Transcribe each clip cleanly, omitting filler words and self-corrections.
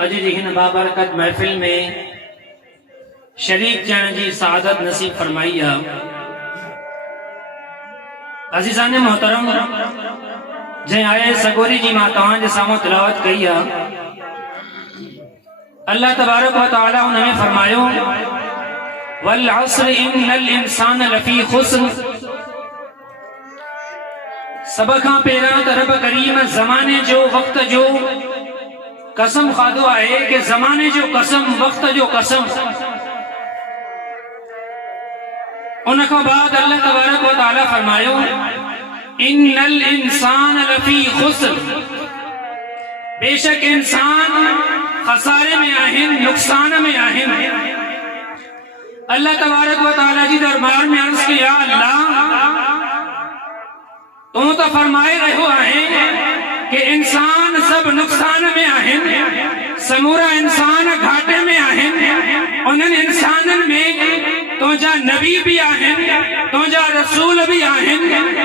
अज जी हिन बाबरकत महफिल में शरीक थियण जी सआदत नसीब फरमाई है। अज़ीज़ान मोहतरम, जै आए सगोरी जी मां तव्हांजे साम्हूं तिलावत कई है। अल्लाह तबारक व तआला उन्हें फरमायो वल अस्र इन्नल इंसान लफी खुस्र। सब खां पहिरियां त रब करीम ज़माने जो वक्त जो कसम खाधो आहे कि ज़माने जो कसम, वक्त जो कसम। उन खां बाद अल्लाह तबारक व तआला फरमायो इन्नल इंसान लफी खुस्र। बेशक इंसान खसारे में आहिन, नुकसान में आहिन। अल्लाह तबारक व तआला जी दरबार में अर्ज किया, अल्लाह तू तो फरमाए रहो आहे कि इंसान सब नुकसान में आहिन, समूरा इंसान घाटे में आहिन। उन्हनि इंसाननि में तुझा नबी भी आहिन, तुझा रसूल भी आहिन,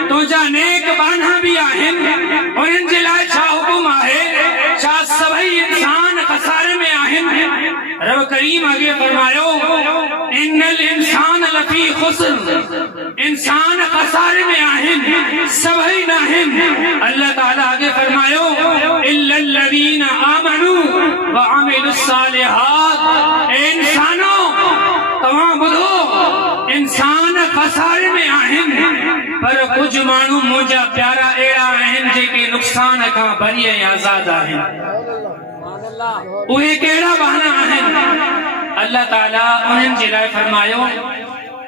तुझा नेक बाना भी आहिन। उन्हनि जे लाइ छा हुकुम आहे, छा सभई इंसान खसारे में आहिन। रब करीम आगे फरमायो इन्नल इंसान लफी खुस्र। इंसान खसारे में आहिन, सभई नाहिन। अल्लाह ताला आगे फरमायो इल्लल्लज़ीना आमनू व अमिलुस सालिहात। इंसानो तव्हां ॿुधो, इंसान खसारे में आहिन, पर कुछ माण्हू मुंहिंजा प्यारा अहिड़ा आहिनि जेके नुक़सान खां बरी ऐं आज़ाद आहिनि। उहे कहिड़ा बहाना आहिनि? अल्लाह ताला उन्हनि जे लाइ फरमायो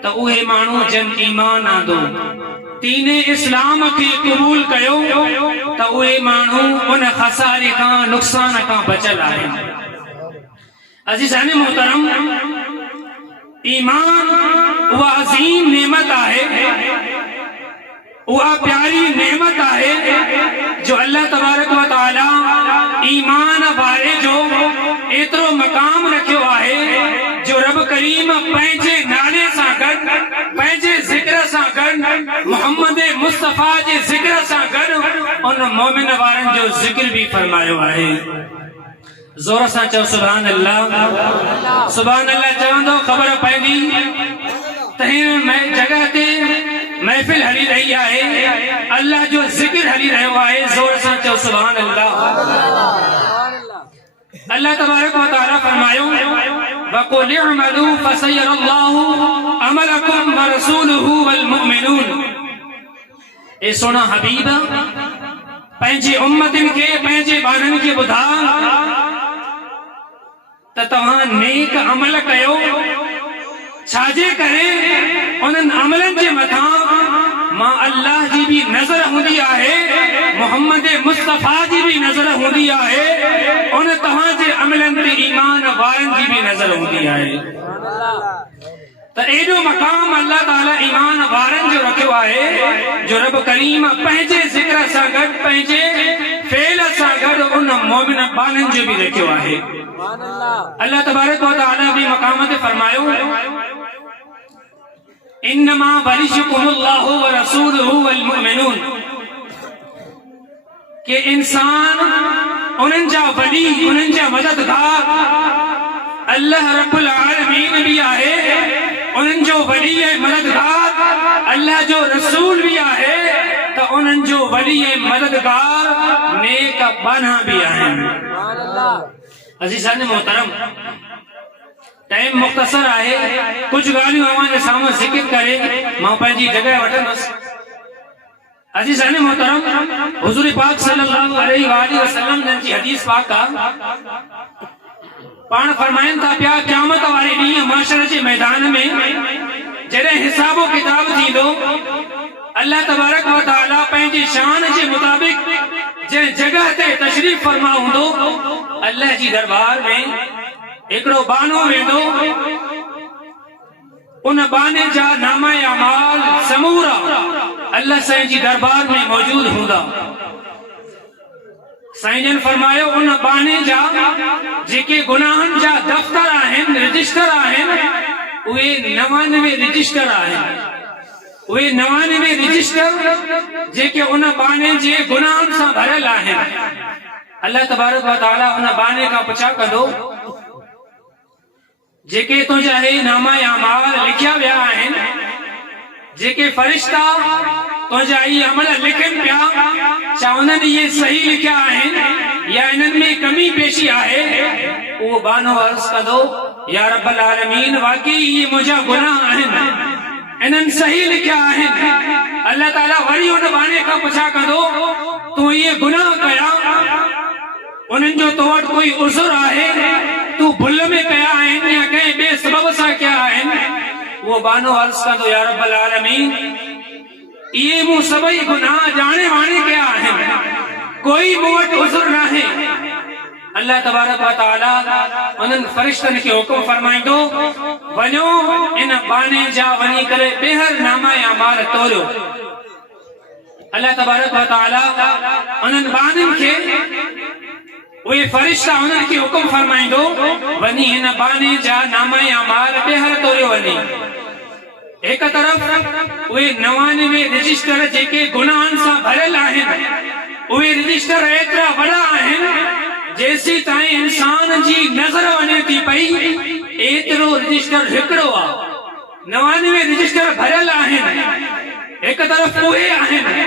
त उहे माण्हू जन ईमान आंदो, दीने इस्लाम खे क़बूल कयो, त उहे माण्हू उन खसारे खां, नुक़सान खां बचल आहिनि। अज़ीज़ान मोहतरम, ईमान उहा अज़ीम नेमत आहे, उहा प्यारी नेमत आहे जो अल्लाह तबारक व तआला ईमान वारे जो एतिरो मक़ाम रखियो आहे जो रब करीम पंहिंजे नाले सां गॾु, पंहिंजे ज़िक्र सां गॾु, मोहम्मद मुस्तफ़ा जे ज़िक्र सां गॾु उन मोमिन वारनि जो ज़िक्र भी फरमायो आहे। ज़ोर सां चओ सुभान अल्लाह। सुभान अल्लाह चवंदो ख़बर पवंदी त हिन जगह ते महफिल हली रही है, अल्लाह जो जिक्र हली रहो है। जोर से चो सुभान अल्लाह। अल्लाह तबारक व तआला फरमायो वक़ुल इअमलू फसयरल्लाहु अमलकुम व रसूलुहु वल मुमिनून। ए सोना हबीब पंहिंजे उम्मतिन के, पंहिंजे बारनि के बुधा त तव्हां नेक अमल कयो। छाजे करे उन्हनि अमलनि जे मथां मां अल्लाह जी भी नज़र हूंदी आहे, मोहम्मद मुस्तफ़ा जी भी नज़र हूंदी आहे, उन तव्हांजे अमलनि ते ईमान वारनि जी भी नज़र हूंदी आहे। त एॾो मक़ाम अल्लाह ताला ईमान वारनि जो रखियो आहे जो रब करीम पंहिंजे ज़िक्र सां गॾु, पंहिंजे फेल सां गॾु उन मोमिन बाननि जो भी रखियो आहे। अल्लाह तबारक व तआला भी मक़ाम ते फरमायो इन्नमा वलियुकुमुल्लाहु व रसूलुहु वल मुमिनून। के इंसान उन्हनि जा वली, उन्हनि जा मददगार अल्लाह रब्बुल आलमीन भी आहे, उन्हनि जो वली ऐं मददगार अल्लाह जो रसूल भी आहे, त उन्हनि जो वली ऐं मददगार नेक बाना भी आहिनि। अज़ीज़ान मोहतरम, टाइम मुख्तसर आहे, कुछ ॻाल्हियूं अव्हांजे साम्हूं ज़िक्र करे मां पंहिंजी जॻह वठंदुसि। अज़ीज़ान मोहतरम, हुज़ूर पाक सल्लल्लाहु अलैहि वसल्लम जी हदीस पाक आहे, पाण फरमाइनि था पिया क़यामत वारे ॾींहुं माशर जे मैदान में जॾहिं हिसाबो किताब थींदो, अल्लाह तबारक व तआला पंहिंजी शान जे मुताबिक जंहिं जगह ते तशरीफ फरमा हूंदो, अल्लाह जी दरबार में हिकिड़ो बानो वेंदो। उन बाने जा नामा अमाल समूरा अल्लाह साईं जी दरबार में मौजूद हूंदा। साईं जन फरमायो उन बाने जा जेके गुनाहनि जा दफ़्तर आहिनि, रजिस्टर आहिनि, उहे 99 रजिस्टर आहिनि। उहे 99 रजिस्टर जेके उन बाने जे गुनाहनि सां भरियल आहिनि। अल्लाह तबारक व तआला उन बाने का पुछा कंदो जेके तुंहिंजा हे नामा अमाल लिखिया विया आहिनि, जेके फरिश्ता तुंहिंजा ई अमल लिखनि पिया, छा उन्हनि इहे सही लिखिया आहिनि या इन्हनि में कमी पेशी आहे? उहो बानो अर्ज़ कंदो या रब्बल आलमीन वाकई इहे मुंहिंजा गुनाह आहिनि, इन्हनि सही लिखिया आहिनि। अल्लाह ताला वरी उन बाने खां पुछा कंदो तूं इहे गुनाह कया, उन्हनि जो तो वटि कोई उज़ुर आहे, तू भुल में कया आहिनि या कंहिं ॿिए सबब सां कया आहिनि? वो बानो अर्ज़ कंदो या रब्बल आलमीन इहे मूं सभई गुनाह जाने वाणे कया आहिनि, कोई मूं वटि उज़ुर नाहे। अल्लाह तबारक व तआला उन्हनि फरिश्तनि खे हुकुम फरमाईंदो वञो इन बाने जा वञी करे ॿीहर नामा अमाल तोरियो। अल्लाह तबारक व तआला उन्हनि बाननि खे उहे फरिश्ता उन्हनि खे हुकुम फरमाईंदो वञी हिन बाने जा नामा अमाल ॿीहर तोरियो वञे। एक तरफ़ उहे 99 रजिस्टर जेके गुनाहनि सां भरियल आहिनि, उहे रजिस्टर एतिरा वॾा आहिनि जेसी ताईं इंसान जी नज़र वञे थी पई एतिरो रजिस्टर हिकिड़ो आहे। 99 रजिस्टर भरियल आहिनि, एक तरफ़ उहे आहिनि,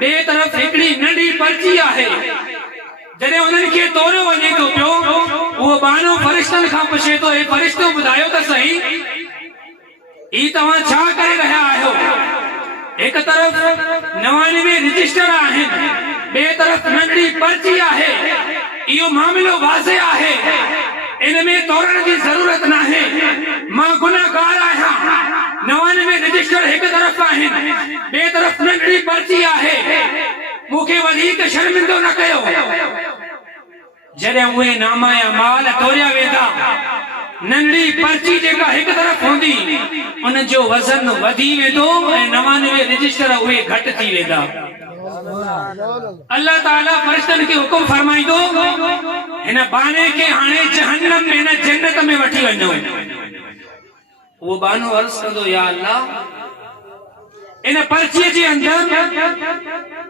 ॿिए तरफ़ हिकिड़ी नंढी पर्ची आहे। जॾहिं उन्हनि खे तोरियो वञे थो पियो, उहो बानो फरिश्तनि खां पुछे थो हे फरिश्तो ॿुधायो त सही ही तव्हां छा करे रहिया आहियो? एक तरफ़ 99 रजिस्टर आहिनि, ॿिए तरफ़ नंढड़ी पर्ची आहे। इहो मामिलो वाज़े आहे, इन में तोरण जी ज़रूरत नाहे। मां गुनाहगार आहियां, 99 रजिस्टर हिक तरफ़ आहिनि, ॿिए तरफ़ नंढड़ी पर्ची आहे, मूंखे वधीक शर्मिंदो न कयो। जॾहिं उहे नामा अमाल तोरिया वेंदा, नंढड़ी पर्ची जेका हिक तरफ़ हूंदी उन जो वज़न वधी वेंदो ऐं 99 रजिस्टर उहे घटि थी वेंदा। अल्लाह ताला फरिश्तनि खे हुकुम फरमाईंदो हिन बाने खे हाणे जहन्नम में न जन्नत में वठी वञो। वो बानो अर्ज़ कंदो या अल्लाह इन पर्चीअ जे अंदरि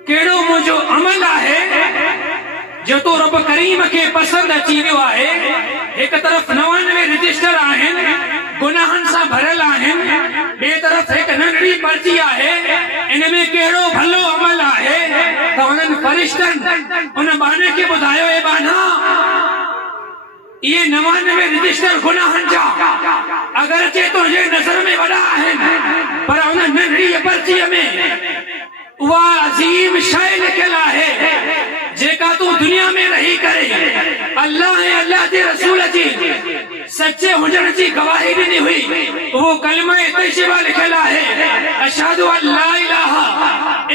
कहिड़ो मुंहिंजो अमल आहे जो तो रब करीम खे पसंदि अची वियो आहे? एक तरफ़ 99 रजिस्टर आहिनि, गुनाहनि सां भरियल आहिनि, ॿिए तरफ़ हिकु नंढड़ी पर्ची आहे, इन में कहिड़ो भलो अमल आहे? त उन्हनि फरिश्तनि उन बाने खे ॿुधायो ए बाना इहे 99 रजिस्टर गुनाहनि जा अगरि अचे तुंहिंजे नज़र में वॾा आहिनि, पर उन नंढड़ी पर्चीअ में उहा अज़ीम शइ लिखियल आहे जेका तूं दुनिया में रही करे अल्लाह ऐं अल्लाह जे रसूल जी सचे हुजण जी गवाही ॾिनी हुई। उहो कलमा तैयबा लिखियल आहे अशहदु अल्ला इलाहा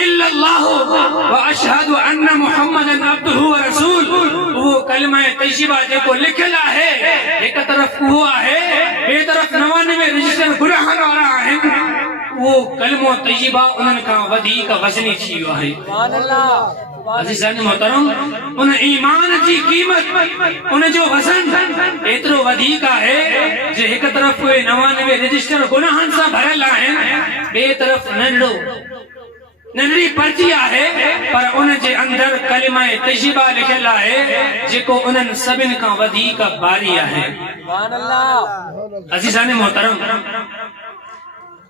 इल्लल्लाह व अशहदु अन्न मुहम्मदन अब्दुहु व रसूल। उहो कलमा तैयबा जेको लिखियल आहे हिक तरफ़ उहो आहे, ॿिए तरफ़ 99 रजिस्टर गुनाहनि वारा आहिनि। वो कलमो तैयबा उन्हनि खां वधीक वज़नी थी वियो आहे। अज़ीज़ान मोहतरम, उन ईमान जी क़ीमत उन जो वज़न एतिरो वधीक आहे जे हिक तरफ़ उहे 99 रजिस्टर गुनाहनि सां भरियल आहिनि, ॿिए तरफ़ नंढड़ी पर्ची आहे, पर उन जे अंदरि कलिमा तैयबा लिखियल आहे जेको उन्हनि सभिनि खां वधीक भारी आहे। अज़ीज़ान मोहतरम,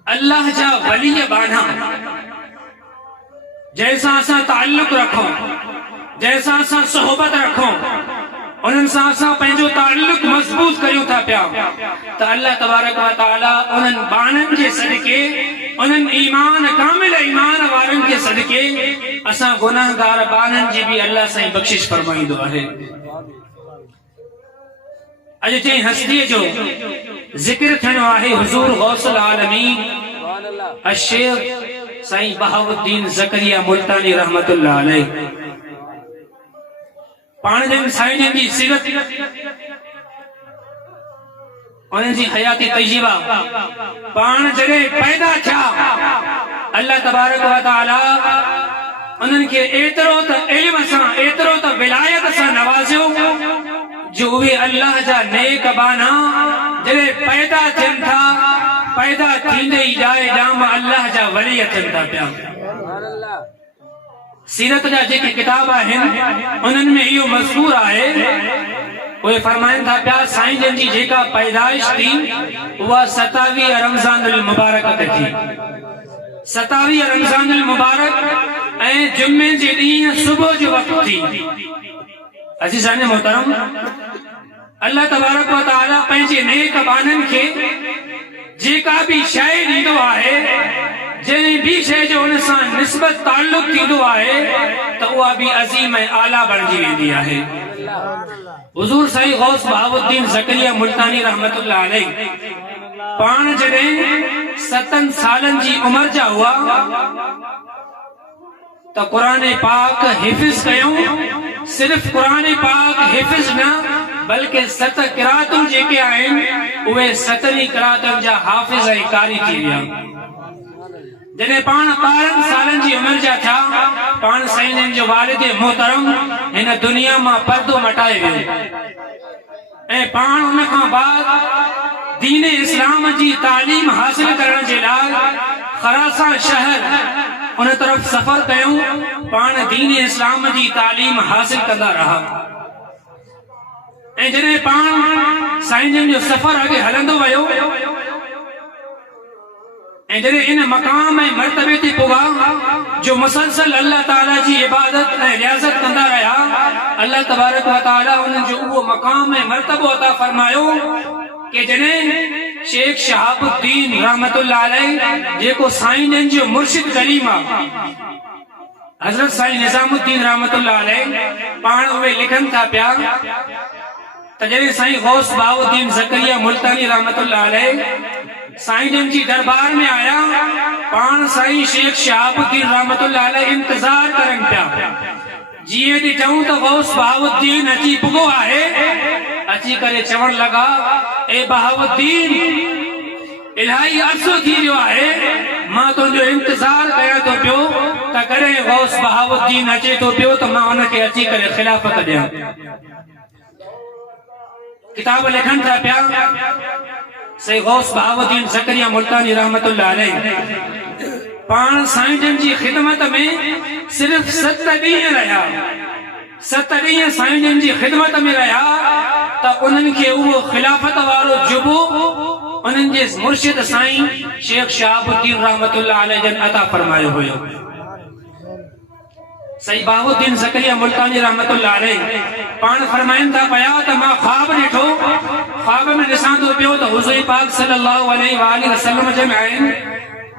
अल्लाह जा वली बाना जैसा असां ताल्लुक रखूं, जैसा असां सोहबत रखूं, उन्हनि सां असां पंहिंजो ताल्लुक मज़बूत करियूं था पिया त अल्लाह तबारक व तआला उन्हनि बाननि जे सदके, उन्हनि ईमान कामिल ईमान वारनि जे सदके असां गुनाहगार बाननि जी बि अल्लाह साईं बख़्शिश फरमाईंदो आहे। अॼु जे हस्तीअ जो ज़िक्र थियणो आहे हुज़ूर गौसुल आलमीन अशेख साईं बहाउद्दीन ज़करिया मुल्तानी रहमतुल्लाह अलैह। पाण जन साईं जन जी सीरत, उन्हनि जी हयाती तैयबा, पाण जॾहिं पैदा थिया अल्लाह तबारक व तआला उन्हनि खे एतिरो त इल्म सां, एतिरो त विलायत सां नवाज़ियो जो उहे अल्लाह जा नेक बाना जॾहिं पैदा थियनि था, पैदा थींदे ई ॼाए ॼाम अल्लाह जा वली थियनि था पिया। सीरत जा जेके किताब आहिनि उन्हनि में इहो मज़कूर आहे। उहे फरमाइनि था पिया साईं जन जी जेका पैदाइश थी उहा 27 रमज़ानुल मुबारक ते थी। 27 रमज़ानुल मुबारक ऐं जुमे जे ॾींहुं सुबुह जो वक़्तु थी। अज़ीज़ान मोहतरम, अल्लाह तबारक व तआला पंहिंजे नेक बाननि खे जेका बि शइ ॾींदो आहे, जंहिं बि शइ जो हुन सां निस्बत ताल्लुक थींदो आहे त उहा बि अज़ीम ऐं आला बणिजी वेंदी आहे। हुज़ूर साईं गौस बहाउद्दीन ज़करिया मुल्तानी रहमतुल्लाह अलैह पाण जॾहिं 7 सालनि जी उमिरि जा हुआ त क़ुरान पाक हिफ़्ज़ कयूं। सिर्फ़ क़ुरान पाक हिफ़्ज़ न बल्कि 7 क़िराअतूं जेके आहिनि उहे 7 क़िराअतुनि जा हाफ़िज़ ऐं कारी थी विया। जॾहिं पाण 12 सालनि जी उमिरि जा थिया, पाण साईं जन जो वालिद मोहतरम हिन दुनिया मां पर्दो मटाए वियो ऐं पाण उन खां बाद दीन इस्लाम जी तालीम हासिल करण जे लाइ खरासा शहर उन तरफ़ सफ़र कयूं। पाण दीन इस्लाम जी तालीम हासिल कंदा रहा ऐं जॾहिं पाण साईं जन जो सफ़र अॻे हलंदो वियो ऐं जॾहिं इन मक़ाम ऐं मर्तबे ते पुगा जो मुसलसल अल्लाह ताला जी इबादत ऐं रियाज़त कंदा रहिया, अल्लाह तबारक व तआला उन्हनि जो उहो मक़ाम ऐं मर्तबो अता फरमायो कि जॾहिं शेख शहाबुद्दीन रहमतुल्लाह अलैह जेको साईं जन जो मुर्शिद कलीम आहे, हज़रत साईं निज़ामुद्दीन रहमतुल्लाह अलैह पाण उहे लिखनि था पिया त जॾहिं साईं गौस बहाउद्दीन ज़करिया मुल्तानी रहमतुल्लाह अलैह साईं जन जी दरबार में आया, पाण साईं शेख शहाबुद्दीन रहमतुल्लाह अलैह इंतजार करनि पिया। जीअं ती चऊं त गौस बहाउद्दीन अची पुगो आहे, अची करे चवण लगा, ए बहाउद्दीन इलाही अरसो थी वियो आहे, मां तुंहिंजो इंतजार कयां थो पियो त कॾहिं गौस बहाउद्दीन अचे थो पियो त मां हुनखे अची करे खिलाफ़त ॾियां। किताब लिखनि था पिया सही गौस बहाउद्दीन ज़करिया मुल्तानी रहमतुल्लाह अलैह पाण साईं जन जी ख़िदमत में सिर्फ 7 ॾींहं रहिया। 7 ॾींहं साईं जन जी ख़िदमत में रहिया त उन्हनि खे उहो खिलाफ़त वारो जुबो उन्हनि जे मुर्शिद साईं शेख शहाबुद्दीन रहमतुल्लाह अलैह जन अता फरमायो हुयो। सही बहाउद्दीन ज़करिया मुल्तानी रहमतुल्लाह अलैह पाण फरमाइनि था पिया त मां ख्वाब ॾिठो, ख्वाब में ॾिसां थो पियो त हुज़ूर पाक सल्लल्लाहु अलैहि वसल्लम जन आहिनि,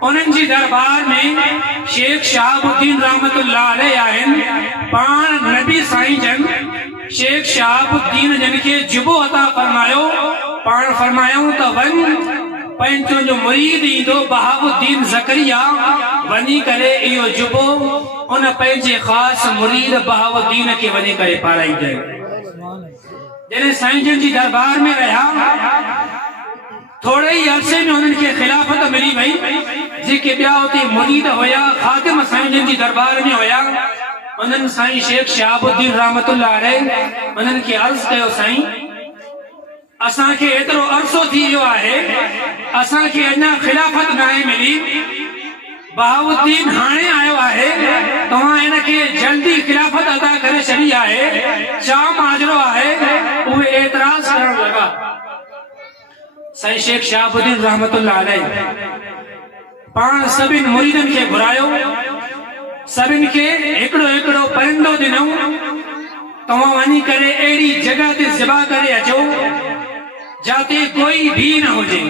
उन्हनि जी दरबार में शेख शहाबुद्दीन रहमतुल्लाह अलैह आहिनि। पाण नबी साईं जन शेख शहाबुद्दीन जन खे जुबो अता फरमायो। पाण फरमायूं त वञ पंहिंजो जो मुरीद ईंदो बहाउद्दीन ज़करिया वञी करे इहो जुबो उन पंहिंजे ख़ासि मुरीद बहाउद्दीन खे वञी करे पाराईंदे। जॾहिं साईं जन जी दरबार में रहिया, थोड़े ई अरसे में उन्हनि खे खिलाफ़त मिली वई। जेके ॿिया उते मुरीद हुया, ख़ातिम साईं जन जी दरबार में हुया, उन्हनि साईं शेख शहाबुद्दीन रहमतुल्लाह अलैह उन्हनि खे अर्ज़ कयो, साईं असांखे एतिरो अरसो थी वियो आहे, असांखे अञा खिलाफ़त नाहे मिली, बहाउद्दीन हाणे आयो आहे, तव्हां हिनखे जल्दी खिलाफ़त अदा करे छॾी आहे, छा माजरो आहे? उहे एतिराज़ करण लॻा। साईं शेख शहाबुद्दीन रहमतुल्लाह अलैह पाण सभिनि मुरीदनि खे घुरायो, सभिनि खे हिकिड़ो हिकिड़ो परिंदो ॾिनऊं, तव्हां वञी करे अहिड़ी जॻह ते ज़िबा करे अचो जाते कोई भी न हुजे।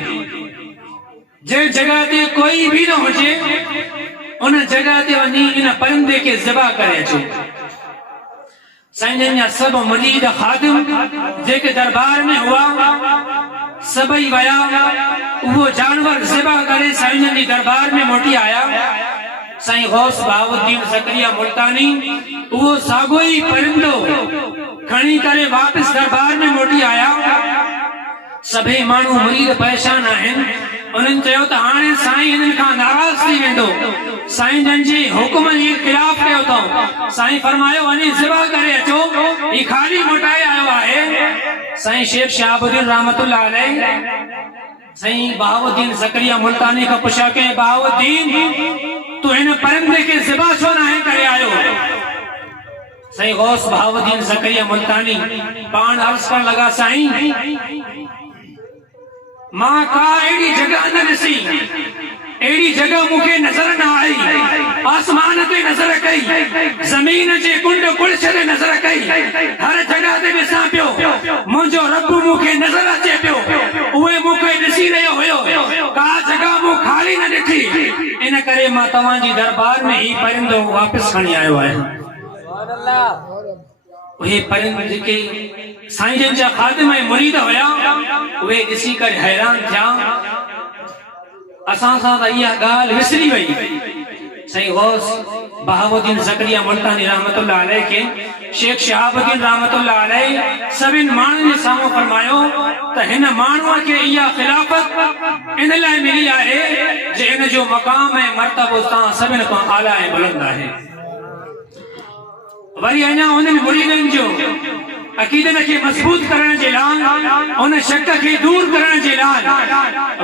जंहिं जॻह ते कोई भी न हुजे उन जॻह ते वञी इन परिंदे खे ज़िबा करे अचो। साईं जन जा सभु मुरीद ख़ादिम जेके दरबार में हुआ सभई विया, उहो जानवर ज़िबा करे साईं जन जी दरबार में मोटी आया। साईं गौस बहाउद्दीन ज़करिया मुल्तानी उहो साॻियो ई परिंदो खणी करे वापसि दरबार में मोटी आया। सभई माण्हू मुरीद परेशान आहिनि। उन्हनि चयो त हाणे साईं हिननि खां नाराज़ थी वेंदो, साईं जन जी हुकुम जी ख़िलाफ़ कयो अथऊं। साईं फरमायो वञी ज़िबा करे अचो, ही ख़ाली मोटाए आयो आहे। साईं शेख शहाबुद्दीन रहमतुल्लाह अलैह सही बहाउद्दीन ज़करिया मुल्तानी का पुछा के बहाउद्दीन तू इन परिंदे के ज़िबा छो न करे आयो। सही गौस बहाउद्दीन ज़करिया मुल्तानी पान अर्ज कर लगा साईं मां का एड़ी जगह न ॾिसी एड़ी जगह मुखे नजर न आई। आसमान ते नजर कई, जमीन जे कुंड कुड़छ ते नजर कई, हर जगह ते ॾिसां पियो मुंहिंजो रब मुखे नजर अचे पियो। उहे मुखे ॾिसी रहियो हुयो, का जगह मूं खाली न ॾिठी। इन करे मां तव्हांजी दरबार में ही परिंदो वापस खणी आयो आहियां। उहे परिंदे जेके साईं जन जा खादिम ऐं मुरीद हुया उहे ॾिसी करे हैरान थिया। असां सां त इहा ॻाल्हि विसरी वई। साईं गौस बहाउद्दीन ज़करिया मुल्तानी रहमतुल्लाह अलैह के शेख शहाबुद्दीन रहमतुल्लाह अलैह सभिनि माण्हुनि जे साम्हूं फरमायो त हिन माण्हूअ खे इहा खिलाफ़त इन लाइ मिली आहे जे इन जो मक़ाम ऐं मर्तबो तव्हां सभिनि खां आला ऐं बुलंद आहे। वरी अञा उन्हनि मुरीदनि जो अक़ीदत के मजबूत करण जे लाइ, उन शक के दूर करण जे लाइ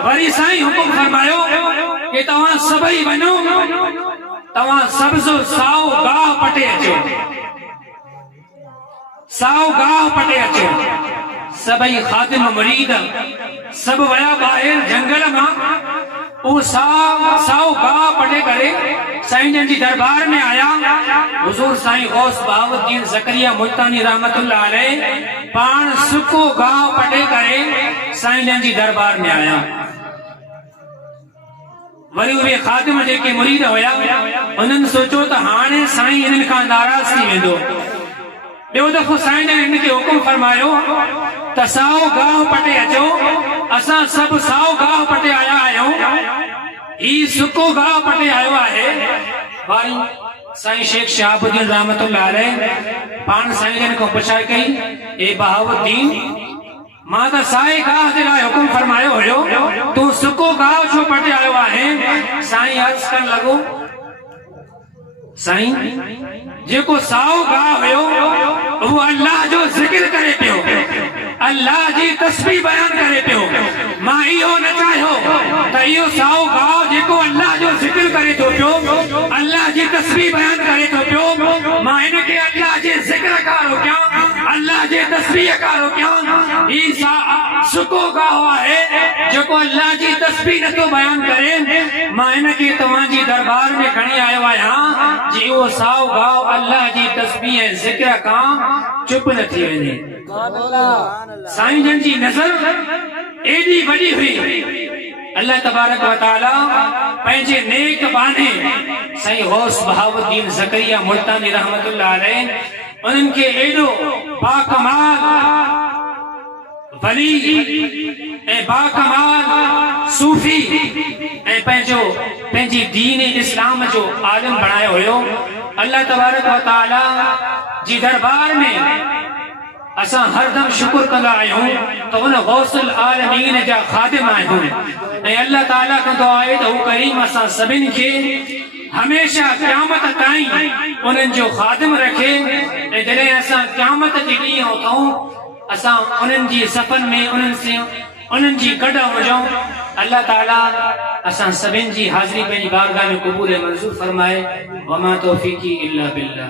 वरी साईं हुकुम फरमायो कि तव्हां सभई वञो, तव्हां सब्ज़ो साओ गाह पटे अचो, साओ गाह पटे अचो। सभई खादिम मुरीद सब वया ॿाहिरि जंगल मां वो साओ गाह पटे करे साईं जन जी दरबार में आया। हुजूर साईं गौस बहाउद्दीन ज़करिया मुल्तानी रहमतुल्लाह अलैह पान सुको गाह पटे करे साईं जन जी दरबार में आया। वरी उहे खादिम जेके मुरीद हुया उन्हनि सोचो त हाणे साईं इन्हनि खां नाराज़ थी वेंदो। ॿियो दफ़ो साईं जन हिनखे हुकुम फरमायो त साओ गाह पटे अचो। असां सभु साओ गाह पटे आया आहियूं, ही सुको गाह पटे आयो आहे। वरी साईं शेख शहाबुद्दीन रहमतुल्लाह अलैह पान साईं जन खां पुछा कई ए बहाउद्दीन मां त साए गाह जे लाइ हुकुम फरमायो हुयो, तूं सुको गाह छो पटे आयो आहे? साईं अर्ज़ करण लॻो साईं जेको साओ गाह हुयो वो अल्लाह जो जिक्र करे पियो, अल्लाह जी तस्बीह बयान करे पियो। मां इहो न चाहियो त इहो साओ गाह जेको अल्लाह जो जिक्र करे थो पियो, अल्लाह जी तस्बीह बयान करे थो पियो, मां हिनखे अल्लाह जे जिक्र खां रोकियां, अल्लाह जे तस्बीह खां रोकियां। ही सुको गाह आहे जेको अल्लाह जी तस्बीह नथो बयान करे। मां हिनखे तव्हांजी दरबार में खणी आयो आहियां जी उहो साओ गाह अल्लाह जी तस्बीह ऐं ज़िक्र खां चुप न थी वञे। साईं जन जी नज़र एडी वॾी हुई। अल्लाह तबारक व तआला पंहिंजे नेक बाने साईं गौस बहाउद्दीन ज़करिया मुल्तानी रहमतुल्लाह अलैह उन्हनि खे एडो बाकमाल वली ऐं बाकमाल सूफी ऐं पंहिंजी दीन इस्लाम जो आलिम बणायो हुयो। अल्लाह तबारक व तआला जी दरबार में असां हरदम शुक्र कंदा आहियूं त उन गौसुल आलमीन जा खादिम आहियूं ऐं अल्लाह ताला कंदो आहे त हू करीम असां सभिनि खे हमेशा क़यामत ताईं उन्हनि जो खादिम रखे। ऐं जॾहिं असां क़यामत जे ॾींहुं उथूं असां उन्हनि जी सफ़नि में उन्हनि जी गॾ हुजूं। अल्लाह ताला असां सभिनि जी हाज़िरी पंहिंजी बारगाह में क़बूल मंज़ूर फरमाए। वमा तौफ़ीक़ी इल्ला बिल्लाह।